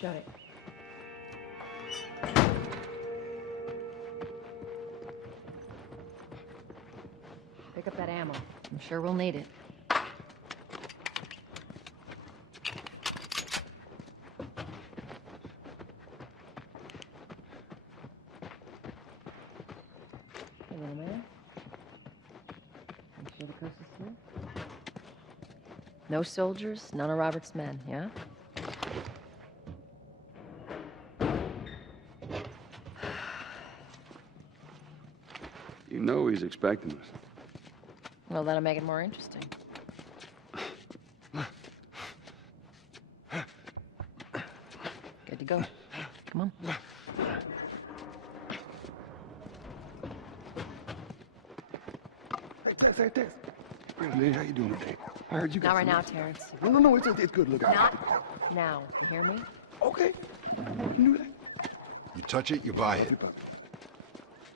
Shut it. Pick up that ammo. I'm sure we'll need it. Hey, little man. You sure the coast is clear? No soldiers, none of Robert's men, yeah? You know he's expecting us. Well, that'll make it more interesting. Good to go. Come on. Hey, Tess. Lily, how you doing today? I heard you got Not right some- now, Terrence. No, it's good. Look, Not now. You hear me? Okay. You can do that. You touch it, you buy it.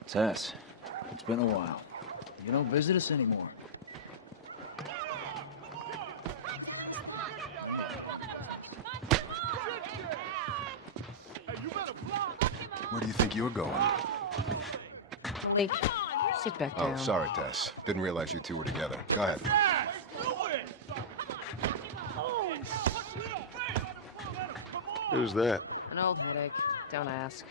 Tess, it's been a while. You don't visit us anymore. Where do you think you're going? Malik, sit back down. Oh, sorry, Tess. Didn't realize you two were together. Go ahead. Who's that? An old headache. Don't ask.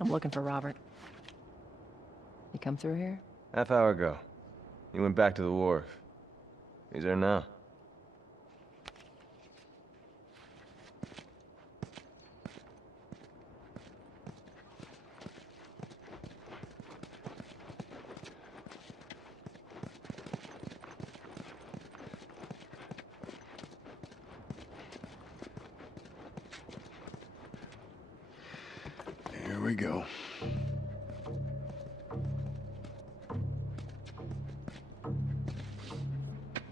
I'm looking for Robert. You come through here? Half hour ago. He went back to the wharf. He's there now. Here we go.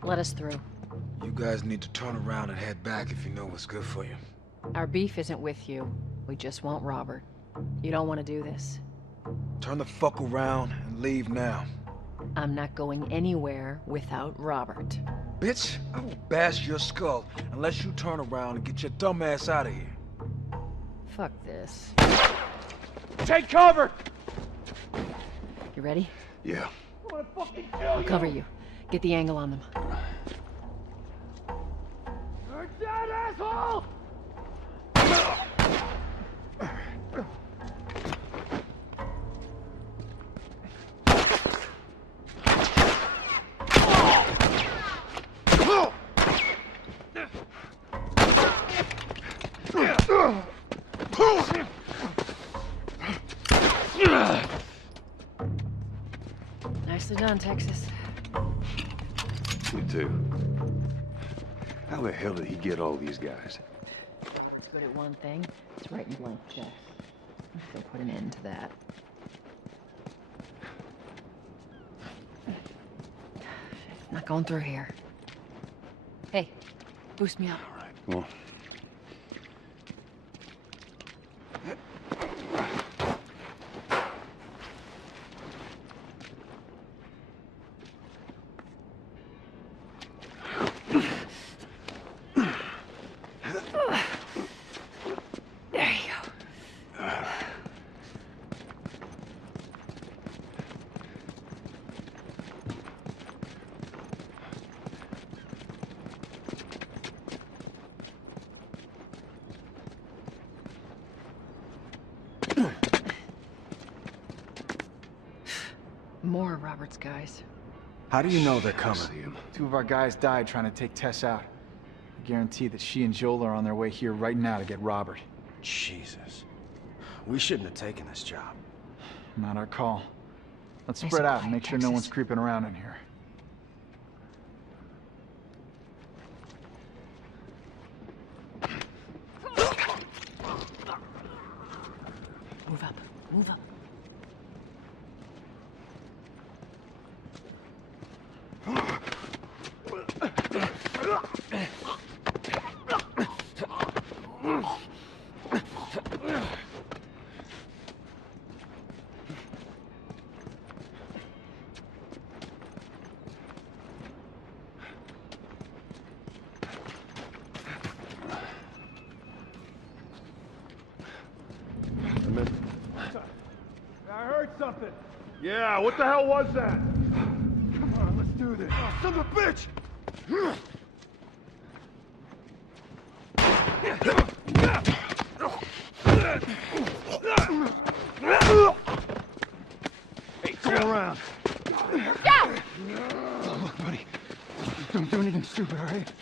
Let us through. You guys need to turn around and head back if you know what's good for you. Our beef isn't with you. We just want Robert. You don't want to do this. Turn the fuck around and leave now. I'm not going anywhere without Robert. Bitch, I will bash your skull unless you turn around and get your dumb ass out of here. Fuck this. Take cover! You ready? Yeah. I'll cover you. Get the angle on them. You're dead, asshole! Nicely done, Texas. You too. How the hell did he get all these guys? He's good at one thing. It's writing blank checks. They'll put an end to that. Not going through here. Hey, boost me up. All right, come on. There you go. More of Robert's guys. How do you know they're I coming? see him. Two of our guys died trying to take Tess out. I guarantee that she and Joel are on their way here right now to get Robert. Jesus. We shouldn't have taken this job. Not our call. Let's Nice spread and out and quiet, make sure no Texas. one's creeping around in here. Move up. Move up. I heard something. Yeah, what the hell was that? Come on, let's do this. Oh, son of a bitch! Hey, turn around. Oh, look, buddy. Don't do anything stupid, all right?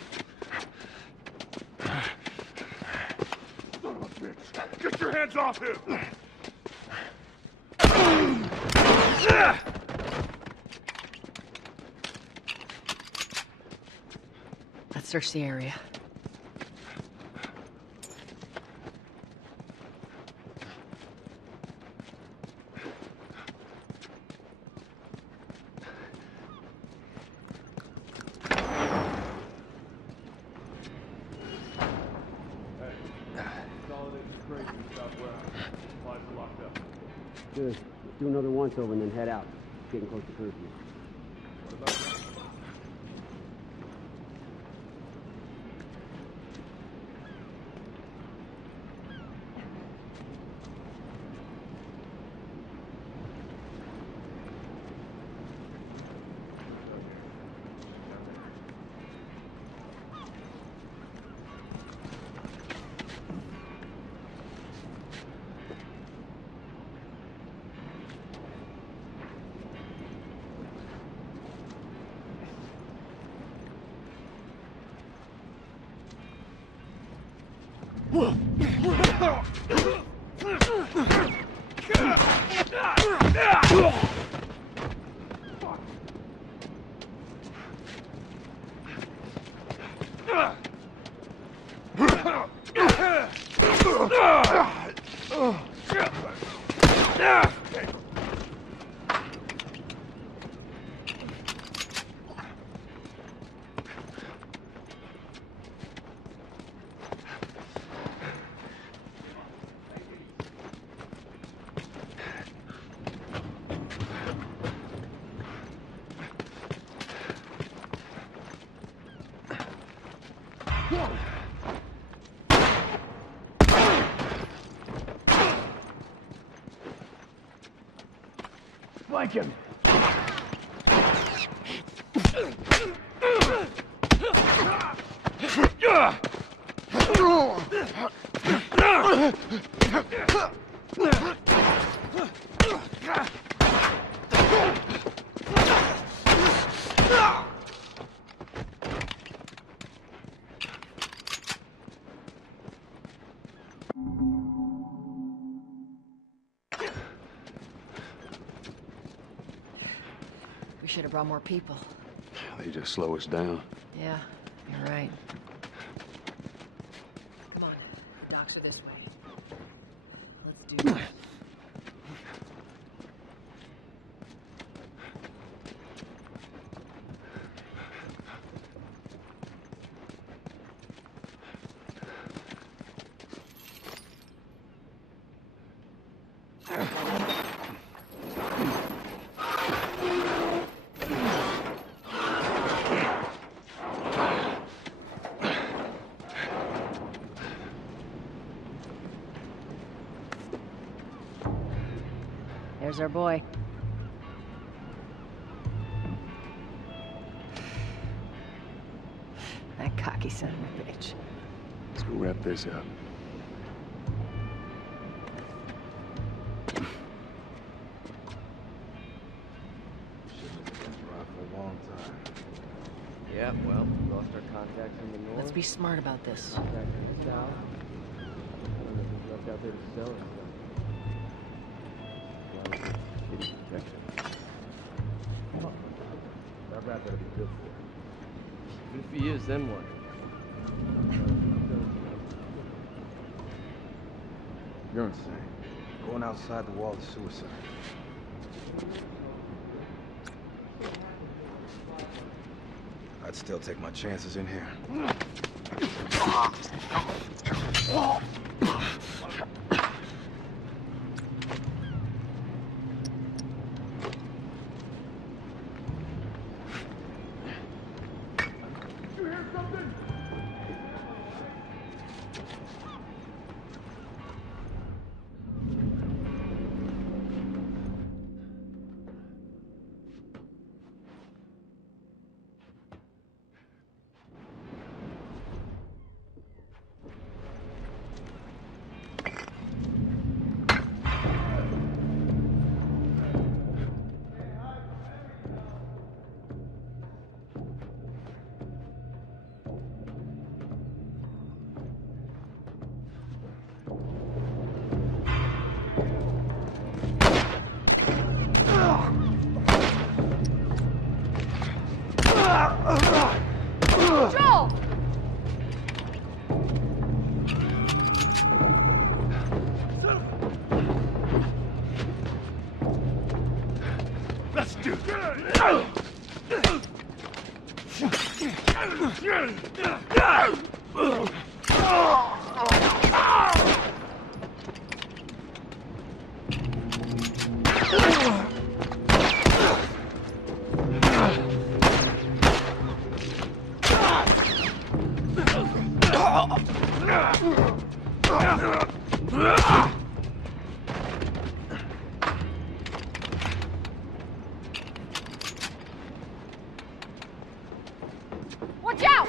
Son of a bitch. Get your hands off him! Let's search the area. Good. Let's do another once over and then head out. It's getting close to curfew. Flank him! We should have brought more people. They just slow us down. Yeah, you're right. Come on, docks are this way. Let's do this. There's our boy. That cocky son of a bitch. Let's go wrap this up. Yeah, well, we lost our contact from the north. Let's be smart about this. Contact from the south. I don't know who's left out there to sell it. City protection. That rat better be good for it. Good for you, then what? You're insane. Going outside the wall is suicide. I'd still take my chances in here. Let's do Watch out!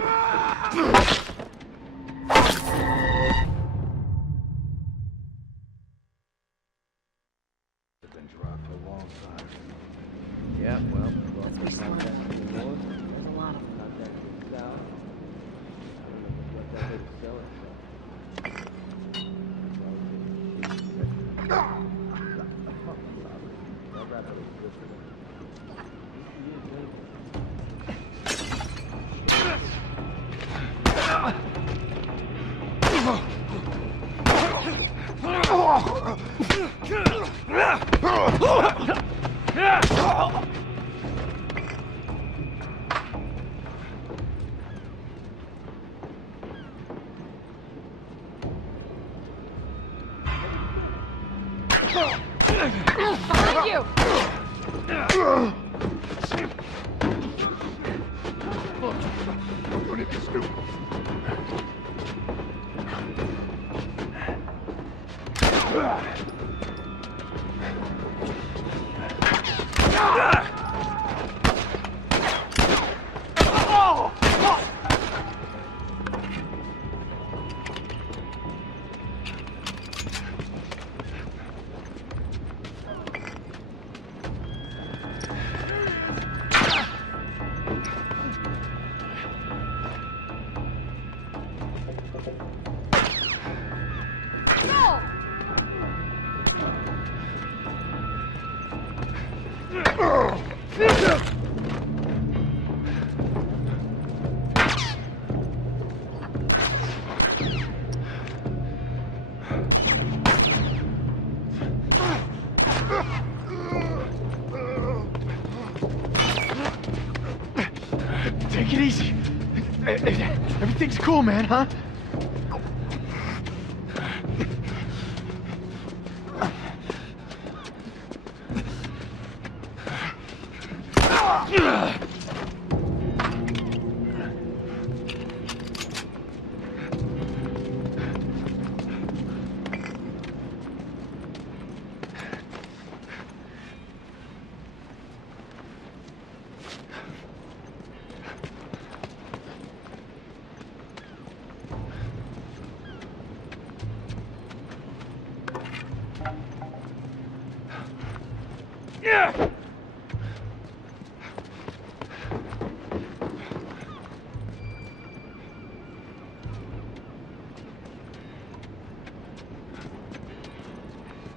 Been dry for a long time. Yeah, well, Let's be smart. There's a lot of them out there to the south. I don't know what that little cellar Behind you! Go! Take it easy. Everything's cool, man, huh?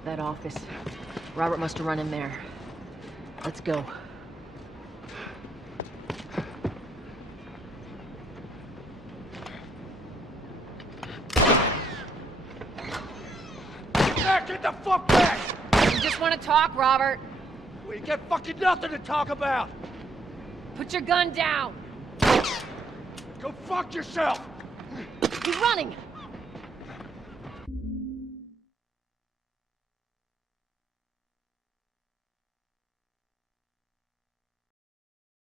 That office. Robert must have run in there. Let's go. Get the fuck back! You just want to talk, Robert. We got fucking nothing to talk about! Put your gun down. Go fuck yourself! He's running.